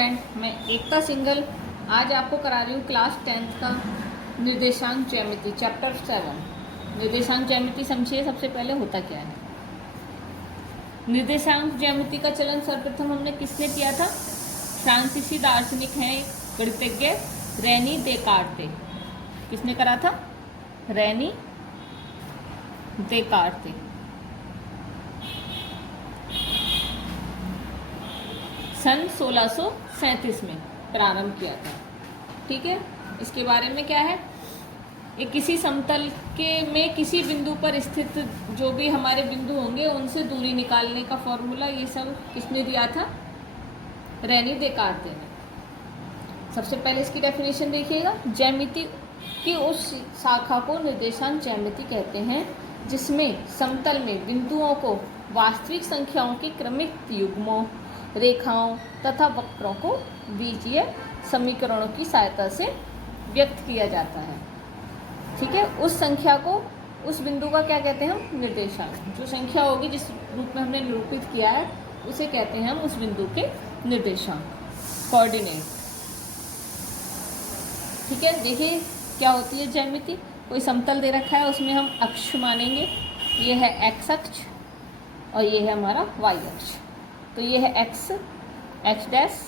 Friend, मैं एकता single आज आपको करा रही हूँ क्लास 10th का निर्देशांक ज्यामिति चैप्टर 7। निर्देशांक ज्यामिति समझिए सबसे पहले होता क्या है। निर्देशांक ज्यामिति का चलन सर्वप्रथम हमने किसने किया था? फ्रांसीसी दार्शनिक हैं गणितज्ञ रेनी देकार्ते। किसने करा था? रेनी देकार्ते। सन 1637 में प्रारंभ किया था। ठीक है, इसके बारे में क्या है, एक किसी समतल के में किसी बिंदु पर स्थित जो भी हमारे बिंदु होंगे उनसे दूरी निकालने का फॉर्मूला, ये सब किसने दिया था? रेनी देकार्ते ने। सबसे पहले इसकी डेफिनेशन देखिएगा। ज्यामिति की उस शाखा को निर्देशांक ज्यामिति कहते हैं जिसमें समतल में बिंदुओं को वास्तविक संख्याओं के क्रमिक युग्मों, रेखाओं तथा वक्रों को बीजीय समीकरणों की सहायता से व्यक्त किया जाता है। ठीक है, उस संख्या को, उस बिंदु का क्या कहते हैं हम? निर्देशांक। जो संख्या होगी जिस रूप में हमने निरूपित किया है उसे कहते हैं हम उस बिंदु के निर्देशांक, कोऑर्डिनेट। ठीक है, देखिए क्या होती है ज्यामिति। कोई समतल दे रखा है, उसमें हम अक्ष मानेंगे। ये है एक्स अक्ष और ये है हमारा वाई अक्ष। तो ये है एक्स, एक्स डैश,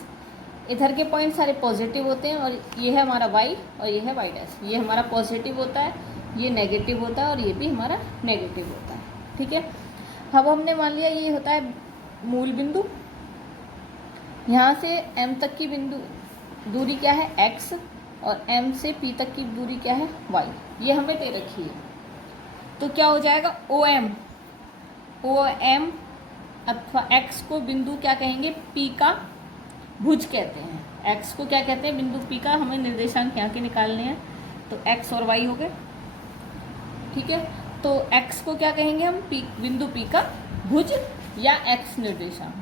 इधर के पॉइंट सारे पॉजिटिव होते हैं और ये है हमारा वाई और ये है वाई डैश। ये हमारा पॉजिटिव होता है, ये नेगेटिव होता है और ये भी हमारा नेगेटिव होता है। ठीक है, अब हमने मान लिया ये होता है मूल बिंदु। यहाँ से एम तक की बिंदु दूरी क्या है? एक्स, और एम से पी तक की दूरी क्या है? वाई। ये हमें दे रखी है। तो क्या हो जाएगा? ओ एम अथवा एक्स को बिंदु क्या कहेंगे? पी का भुज कहते हैं। एक्स को क्या कहते हैं? बिंदु पी का। हमें निर्देशांक यहाँ के निकालने हैं, तो एक्स और वाई हो गए। ठीक है, तो एक्स को क्या कहेंगे हम? पी, बिंदु पी का भुज या एक्स निर्देशांक।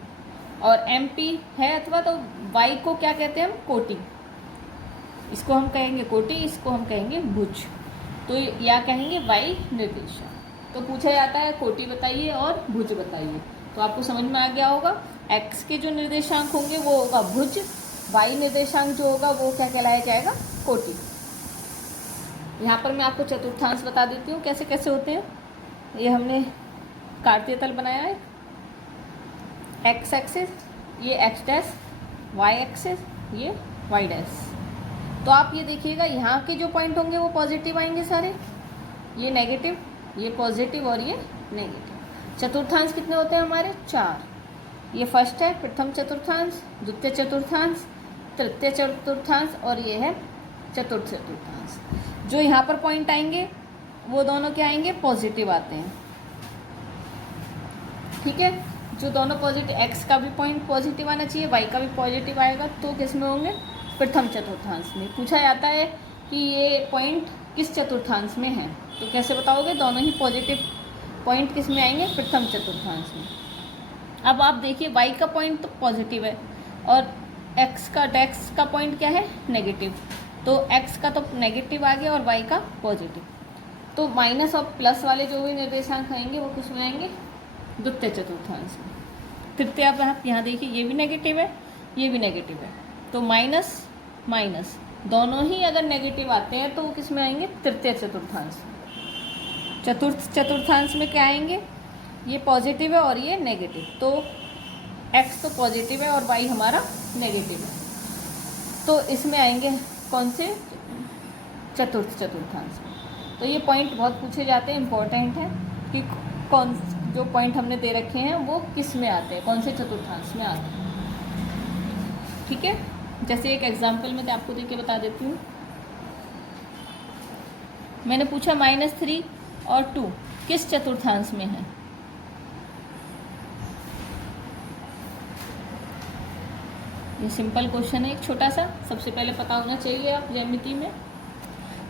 और एम पी है अथवा, तो वाई को क्या कहते हैं हम? कोटि। इसको हम कहेंगे कोटि, इसको हम कहेंगे भुज। तो या कहेंगे वाई निर्देशांक। तो पूछा जाता है कोटि बताइए और भुज बताइए, तो आपको समझ में आ गया होगा। एक्स के जो निर्देशांक होंगे वो होगा भुज, वाई निर्देशांक जो होगा वो क्या कहलाया जाएगा? कोटि। यहाँ पर मैं आपको चतुर्थांश बता देती हूँ कैसे कैसे होते हैं। ये हमने कार्तीय तल बनाया है। एक्स एक्सिस ये एक्स डैश, वाई एक्सिस ये वाई डैश। तो आप ये देखिएगा, यहाँ के जो पॉइंट होंगे वो पॉजिटिव आएंगे सारे, ये नेगेटिव, ये पॉजिटिव और ये नेगेटिव। चतुर्थांश कितने होते हैं हमारे? 4। ये फर्स्ट है प्रथम चतुर्थांश, द्वितीय चतुर्थांश, तृतीय चतुर्थांश और ये है चतुर्थ चतुर्थांश। जो यहाँ पर पॉइंट आएंगे वो दोनों क्या आएंगे? पॉजिटिव आते हैं। ठीक है, जो दोनों पॉजिटिव, एक्स का भी पॉइंट पॉजिटिव आना चाहिए, वाई का भी पॉजिटिव आएगा, तो किस में होंगे? प्रथम चतुर्थांश में। पूछा जाता है कि ये पॉइंट किस चतुर्थांश में है, तो कैसे बताओगे? दोनों ही पॉजिटिव पॉइंट किस में आएंगे? प्रथम चतुर्थांश में। अब आप देखिए, वाई का पॉइंट तो पॉजिटिव है और एक्स का पॉइंट क्या है? नेगेटिव। तो एक्स का तो नेगेटिव आ गया और वाई का पॉजिटिव। तो माइनस और प्लस वाले जो भी निर्देशांक आएंगे वो किस में आएंगे? द्वितीय चतुर्थांश में। तृतीय आप यहाँ देखिए, ये भी नेगेटिव है, ये भी नेगेटिव है, तो माइनस माइनस दोनों ही अगर नेगेटिव आते हैं तो वो किस में आएंगे? तृतीय चतुर्थांश में। चतुर्थ चतुर्थांश में क्या आएंगे? ये पॉजिटिव है और ये नेगेटिव, तो एक्स तो पॉजिटिव है और वाई हमारा नेगेटिव है, तो इसमें आएंगे कौन से? चतुर्थ चतुर्थांश में। तो ये पॉइंट बहुत पूछे जाते हैं, इम्पोर्टेंट है कि कौन जो पॉइंट हमने दे रखे हैं वो किस में आते हैं, कौन से चतुर्थांश में आते हैं। ठीक है, जैसे एक एग्जाम्पल में आपको देके बता देती हूँ। मैंने पूछा -3 और 2 किस चतुर्थांश में है? ये सिंपल क्वेश्चन है, एक छोटा सा, सबसे पहले पता होना चाहिए आप ज्यामिति में।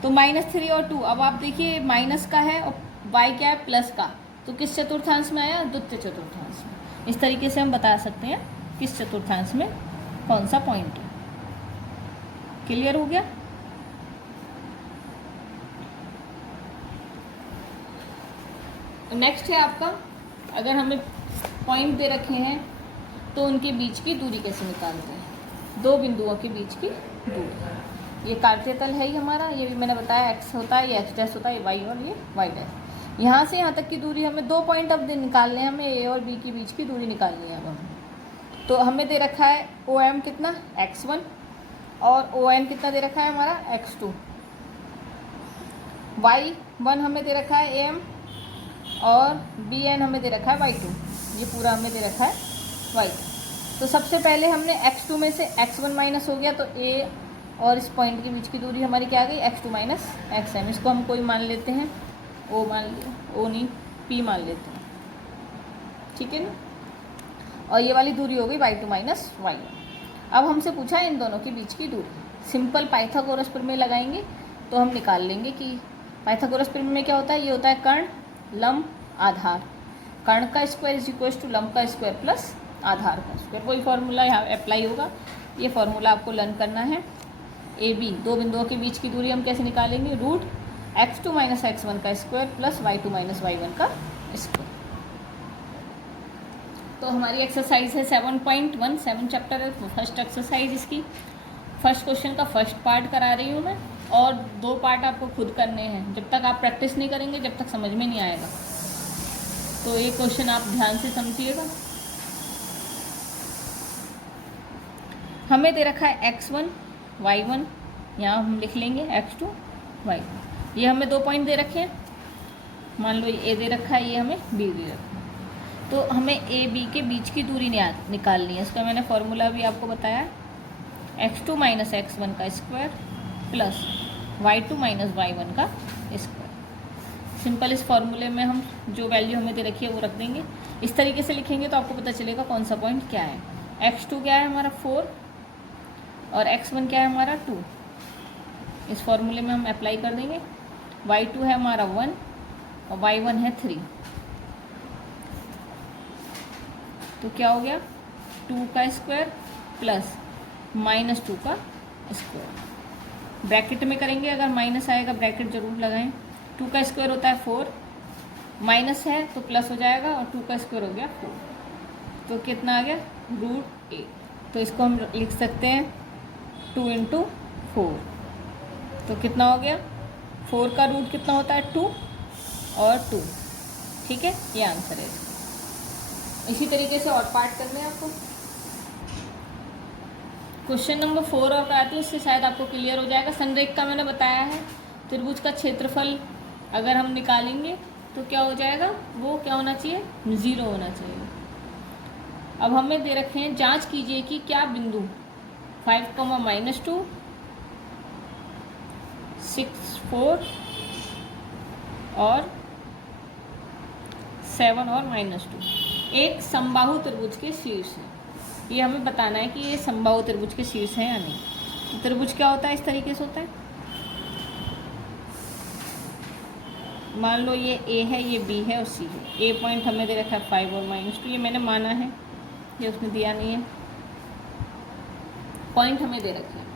तो -3 और 2, अब आप देखिए माइनस का है और वाई क्या है? प्लस का, तो किस चतुर्थांश में आया? द्वितीय चतुर्थांश में। इस तरीके से हम बता सकते हैं किस चतुर्थांश में कौन सा पॉइंट है। क्लियर हो गया? नेक्स्ट है आपका, अगर हमें पॉइंट दे रखे हैं तो उनके बीच की दूरी कैसे निकालते हैं। दो बिंदुओं के बीच की दूरी। ये कार्तीय तल है ही हमारा, ये भी मैंने बताया एक्स होता है, ये एक्स डैश होता है, ये वाई और ये वाई डैश। यहाँ से यहाँ तक की दूरी हमें 2 पॉइंट अब निकालने हैं, हमें ए और बी के बीच की दूरी निकालनी है अब हमें। तो हमें दे रखा है ओ एम कितना x1 और ओ एन कितना दे रखा है हमारा x2। y1 हमें दे रखा है एम और बी एन हमें दे रखा है y2। ये पूरा हमें दे रखा है y2। तो सबसे पहले हमने x2 में से x1 माइनस हो गया, तो a और इस पॉइंट के बीच की दूरी हमारी क्या आ गई x2 माइनस xm। इसको हम कोई मान लेते हैं, o मान लिया, o नहीं p मान लेते हैं, ठीक है ना। और ये वाली दूरी हो गई y2 माइनस y1। अब हमसे पूछा है इन दोनों के बीच की दूरी। सिंपल पाइथागोरस प्रमेय लगाएंगे तो हम निकाल लेंगे कि पाइथागोरस प्रमेय में क्या होता है। ये होता है कर्ण लंब आधार, कर्ण का स्क्वायर इज इक्वल टू लंब का स्क्वायर प्लस आधार का स्क्वायर। कोई फॉर्मूला यहाँ अप्लाई होगा, ये फॉर्मूला आपको लर्न करना है। ए बी दो बिंदुओं के बीच की दूरी हम कैसे निकालेंगे, रूट x2 माइनस x1 का square plus y2 minus y1 का स्क्वायर। तो हमारी एक्सरसाइज है 7.1, 7 चैप्टर है, फर्स्ट एक्सरसाइज इसकी। फर्स्ट क्वेश्चन का फर्स्ट पार्ट करा रही हूँ मैं, और 2 पार्ट आपको खुद करने हैं। जब तक आप प्रैक्टिस नहीं करेंगे जब तक समझ में नहीं आएगा। तो ये क्वेश्चन आप ध्यान से समझिएगा। हमें दे रखा है x1 y1, यहाँ हम लिख लेंगे x2 y2। ये हमें 2 पॉइंट दे रखे हैं, मान लो ये a दे रखा है, ये हमें b दे रखा है। तो हमें a b के बीच की दूरी निकालनी है। इसका मैंने फॉर्मूला भी आपको बताया, x2 माइनस x1 का square plus y2 minus y1 का स्क्वायर। सिंपल इस फॉर्मूले में हम जो वैल्यू हमें दे रखी है वो रख देंगे। इस तरीके से लिखेंगे तो आपको पता चलेगा कौन सा पॉइंट क्या है। x2 क्या है हमारा 4 और x1 क्या है हमारा 2। इस फॉर्मूले में हम अप्लाई कर देंगे। y2 है हमारा 1 और y1 है 3। तो क्या हो गया 2 का स्क्वायर प्लस माइनस 2 का स्क्वायर। ब्रैकेट में करेंगे, अगर माइनस आएगा ब्रैकेट जरूर लगाएं। 2 का स्क्वायर होता है 4, माइनस है तो प्लस हो जाएगा, और 2 का स्क्वायर हो गया 4। तो कितना आ गया रूट 8। तो इसको हम लिख सकते हैं 2 इंटू 4। तो कितना हो गया 4 का रूट कितना होता है 2 और 2, ठीक है। ये आंसर है। इसी तरीके से और पार्ट करने हैं आपको। क्वेश्चन नंबर 4 और कराती हूँ, इससे शायद आपको क्लियर हो जाएगा। संरेखा मैंने बताया है, त्रिभुज का क्षेत्रफल अगर हम निकालेंगे तो क्या हो जाएगा, वो क्या होना चाहिए 0 होना चाहिए। अब हमें दे रखे हैं, जांच कीजिए कि क्या बिंदु 5, -2, 6, 4 और 7 और -2 एक समबाहु त्रिभुज के शीर्ष है। ये हमें बताना है कि ये समबाहु त्रिभुज के शीर्ष है या नहीं। तो त्रिभुज क्या होता है, इस तरीके से होता है। मान लो ये A है, ये B है और C है। A पॉइंट हमें दे रखा है 5 और -2, ये मैंने माना है, ये उसने दिया नहीं है। पॉइंट हमें दे रखे हैं,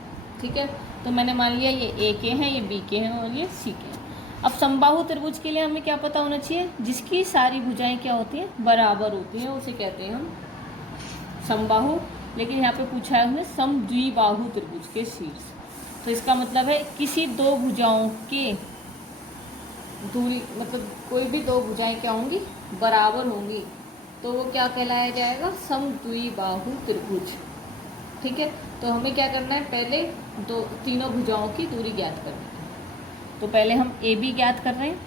ठीक है। तो मैंने मान लिया ये A के हैं, ये B के हैं और ये C के हैं। अब समबाहु त्रिभुज के लिए हमें क्या पता होना चाहिए, जिसकी सारी भुजाएं क्या होती हैं, बराबर होती हैं, उसे कहते हैं हम समबाहु। लेकिन यहाँ पे पूछा है हमने समद्विबाहु त्रिभुज के शीर्ष। तो इसका मतलब है किसी 2 भुजाओं के दूरी, मतलब कोई भी 2 भुजाएं क्या होंगी, बराबर होंगी, तो वो क्या कहलाया जाएगा, समद्विबाहु त्रिभुज, ठीक है। तो हमें क्या करना है, पहले तीनों भुजाओं की दूरी ज्ञात करनी है। तो पहले हम ए बी ज्ञात कर रहे हैं।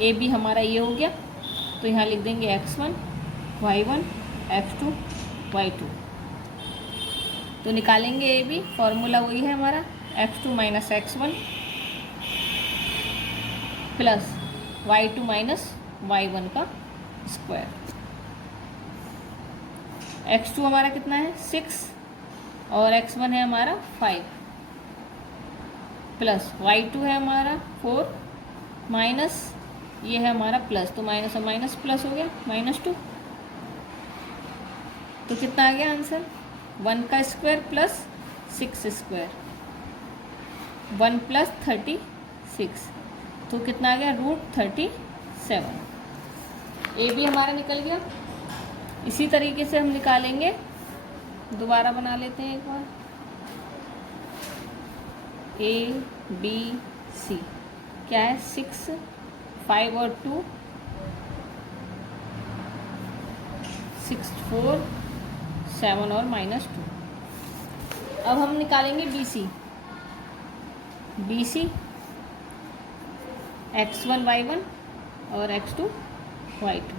ए बी हमारा ये हो गया, तो यहाँ लिख देंगे x1 y1 x2 y2। तो निकालेंगे ए बी, फॉर्मूला वही है हमारा x2 minus x1 plus y2 minus y1 का स्क्वायर। x2 हमारा कितना है 6 और x1 है हमारा 5 प्लस y2 है हमारा 4 माइनस ये है हमारा प्लस, तो माइनस और माइनस प्लस हो गया -2। तो कितना आ गया आंसर, 1 का स्क्वायर प्लस 6 स्क्वायर, 1 प्लस 36। तो कितना आ गया √37। ए भी हमारा निकल गया। इसी तरीके से हम निकालेंगे दोबारा बना लेते हैं एक बार। ए बी सी क्या है, 6, 5 और 2 6, 4, 7 और -2। अब हम निकालेंगे बी सी। x1 y1 और x2 y2।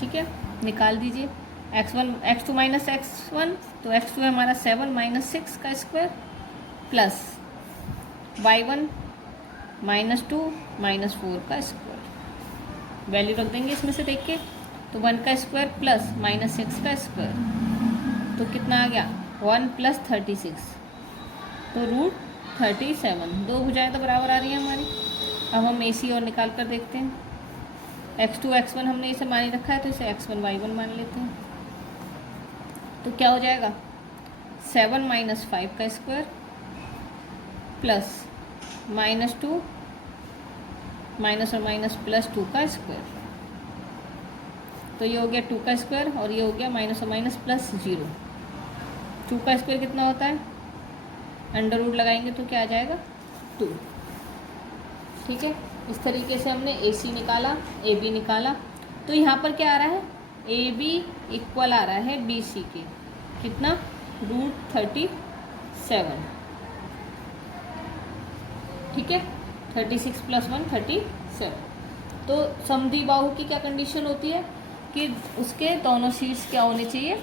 ठीक है, निकाल दीजिए। x2 माइनस x1, तो x2 है हमारा 7 - 6 का स्क्वायर प्लस y1 -2 -4 का स्क्वायर। वैल्यू रख देंगे इसमें से देख के, तो 1 का स्क्वायर प्लस -6 का स्क्वायर, तो कितना आ गया 1 + 36, तो √37। दो भुजाएं तो बराबर आ रही हैं हमारी। अब हम AC और निकाल कर देखते हैं। x2 x1 हमने इसे मान ही रखा है, तो इसे x1 y1 मान लेते हैं। तो क्या हो जाएगा 7 - 5 का स्क्वायर प्लस -2 माइनस और माइनस +2 का स्क्वायर, तो ये हो गया 2 का स्क्वायर और ये हो गया माइनस और माइनस +0। 2 का स्क्वायर कितना होता है, अंडर रूट लगाएंगे तो क्या आ जाएगा 2। ठीक है, इस तरीके से हमने AC निकाला, AB निकाला। तो यहाँ पर क्या आ रहा है, AB इक्वल आ रहा है BC के, कितना √37। ठीक है, 36 + 1 37। तो समद्विबाहु की क्या कंडीशन होती है कि उसके दोनों शीट्स क्या होनी चाहिए,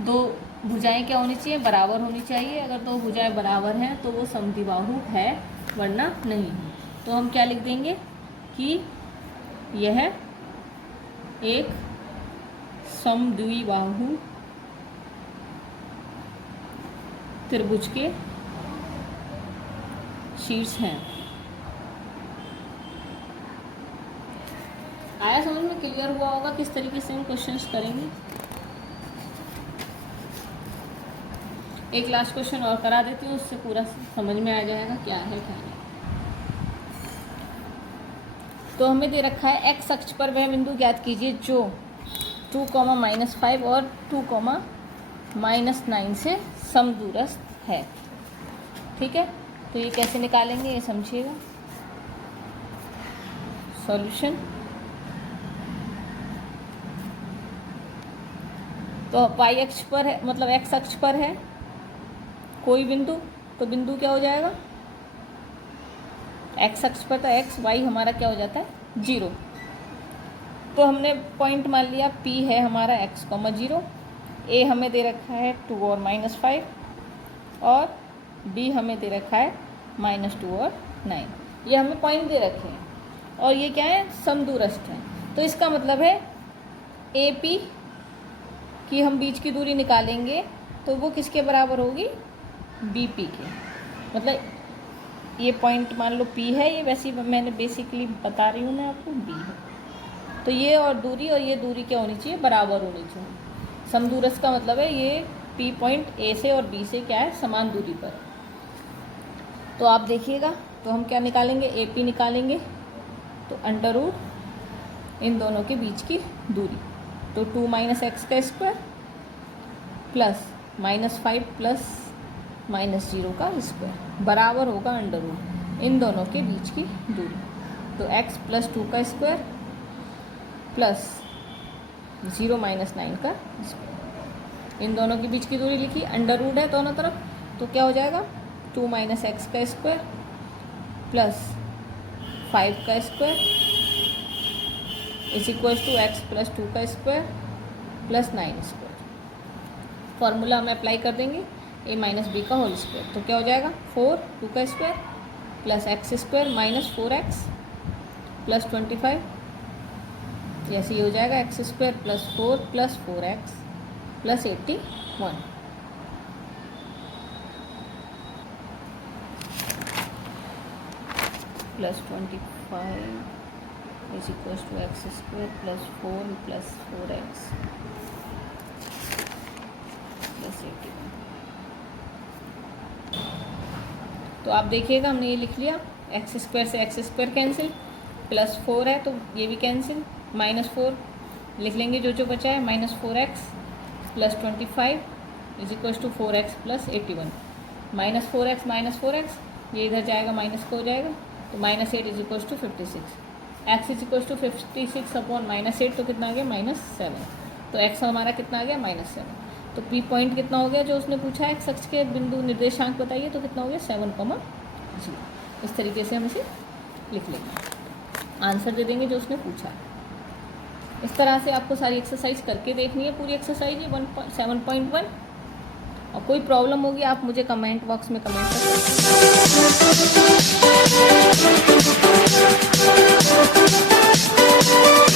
दो भुजाएं क्या होनी चाहिए, बराबर होनी चाहिए। अगर दो भुजाएं बराबर हैं तो वो समद्विबाहु है, वरना नहीं है। तो हम क्या लिख देंगे कि यह एक समद्विबाहु त्रिभुज के शीर्ष हैं। आया समझ में, क्लियर हुआ होगा किस तरीके से हम क्वेश्चंस करेंगे। एक लास्ट क्वेश्चन और करा देती हूँ, उससे पूरा समझ में आ जाएगा क्या है क्या नहीं। तो हमें दे रखा है x अक्ष पर वह बिंदु ज्ञात कीजिए जो 2, -5 और 2, -9 से समदूरस्थ है। ठीक है, तो ये कैसे निकालेंगे ये समझिएगा। सॉल्यूशन, तो y अक्ष पर है, मतलब x अक्ष पर है कोई बिंदु, तो बिंदु क्या हो जाएगा, x अक्ष पर तो x, y हमारा क्या हो जाता है 0। तो हमने पॉइंट मान लिया P है हमारा x, 0। A हमें दे रखा है 2 और -5 और B हमें दे रखा है -2 और 9। ये हमें पॉइंट दे रखे हैं और ये क्या है, समदूरस्थ हैं। तो इसका मतलब है AP की हम बीच की दूरी निकालेंगे तो वो किसके बराबर होगी, BP के। मतलब ये पॉइंट मान लो P है, ये वैसे मैंने बेसिकली बता रही हूँ मैं आपको, B है। तो ये और ये दूरी क्या होनी चाहिए, बराबर होनी चाहिए। समदूरस्थ का मतलब है ये P पॉइंट A से और B से क्या है, समान दूरी पर। तो आप देखिएगा, तो हम क्या निकालेंगे, AP निकालेंगे, तो अंडर रूट इन दोनों के बीच की दूरी, तो 2 - x का स्क्वायर प्लस -5 प्लस -0 का स्क्वायर बराबर होगा अंडर रूट इन दोनों के बीच की दूरी। तो x + 2 का स्क्वायर प्लस 0 - 9 का स्क्वायर, इन दोनों के बीच की दूरी लिखी, अंडर रूट है दोनों तरफ, तो क्या हो जाएगा 2 - x का स्क्वायर प्लस 5 का स्क्वायर = x + 2 का स्क्वायर प्लस 9 स्क्वायर। फॉर्मूला हम अप्लाई कर देंगे, a - b का होल स्क्वायर, तो क्या हो जाएगा 4, 2 का square plus x square -4x plus 25, ऐसे ही हो जाएगा x square plus 4 plus 4x plus 81 plus 25 = x square plus 4 plus 4x plus 81। तो आप देखिएगा हमने ये लिख लिया, x स्क्वायर से x स्क्वायर कैंसिल, प्लस 4 है तो ये भी कैंसिल, -4 लिख लेंगे जो बचा है, -4x plus 25 is equal to 4x plus 81, minus 4x, ये इधर जाएगा माइनस को हो जाएगा, तो minus 8 is equal to 56, x is equal to 56 upon minus 8, तो कितना आ गया -7, तो x हमारा कितना आ गया -7। तो P पॉइंट कितना हो गया जो उसने पूछा है, x अक्ष के बिंदु निर्देशांक बताइए, तो कितना हो गया 7,0। इस तरीके से हम इसे लिख लेंगे, आंसर दे देंगे जो उसने पूछा। इस तरह से आपको सारी एक्सरसाइज करके देखनी है, पूरी एक्सरसाइज ये 7.1। और कोई प्रॉब्लम होगी आप मुझे कमेंट बॉक्स में कमेंट कर सकते हैं।